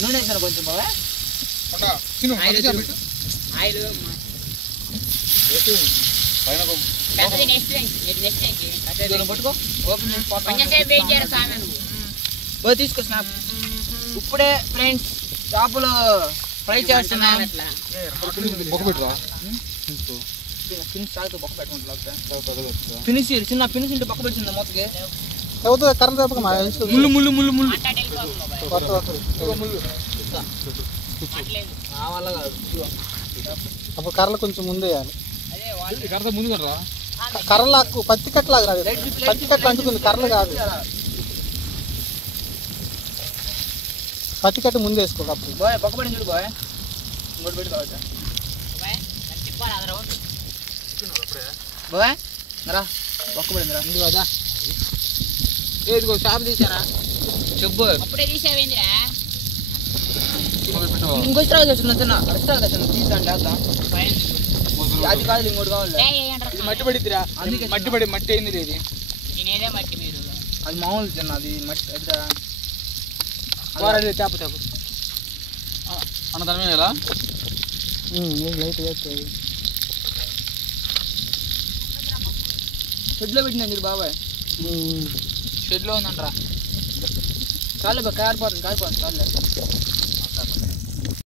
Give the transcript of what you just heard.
నూనె వేసాను కొంచెం బాగా పట్టుకో తీసుకో స్నాప్. ఇప్పుడే ఫ్రెండ్స్ చేపలు ఫ్రై చేస్తున్నా. ఫినిష్ చిన్న ఫినిష్ ఉంటే పక్క పెట్టింది మొత్తకి ముళ్ళు ముళ్ళు ముళ్ళు ముళ్ళు అప్పుడు కర్రలు కొంచెం ముందు వేయాలి. ముందు కర్రలాకు పత్తి కట్టలాగా రాదు. పత్తి కట్ట అంటుకుంది, కర్రలు కాదు. పత్తి కట్ట ముందు వేసుకో. అప్పుడు బాయ్ పక్క పడింది చూడు బాయ్. ఇంకోటి పెట్టి కావచ్చు బాయ్. రా పక్క పడింది రా. ఇందుకు కదా ఏదిగో షాప్ తీసారా చెప్పు. అప్పుడే తీసావేంద్రా? ఇంకో స్ట్రా చిన్న చిన్న అరెస్ట్రా చిన్న తీసండి అద్దాం. అది కాదు ఇంకోటి కావాలి. మట్టి పడిద్దిరా. అందుకే మట్టి అయింది లేదు. నేనేదే మట్టి మీరు అది మామూలు చిన్న అది మట్టి అది చేప చేప అన్న దాని మీద ఎలా షెడ్లో పెట్టినా మీరు బాబాయ్. షెడ్లో ఉందంటరా. చాలే బా కారిపోతుంది చాలే.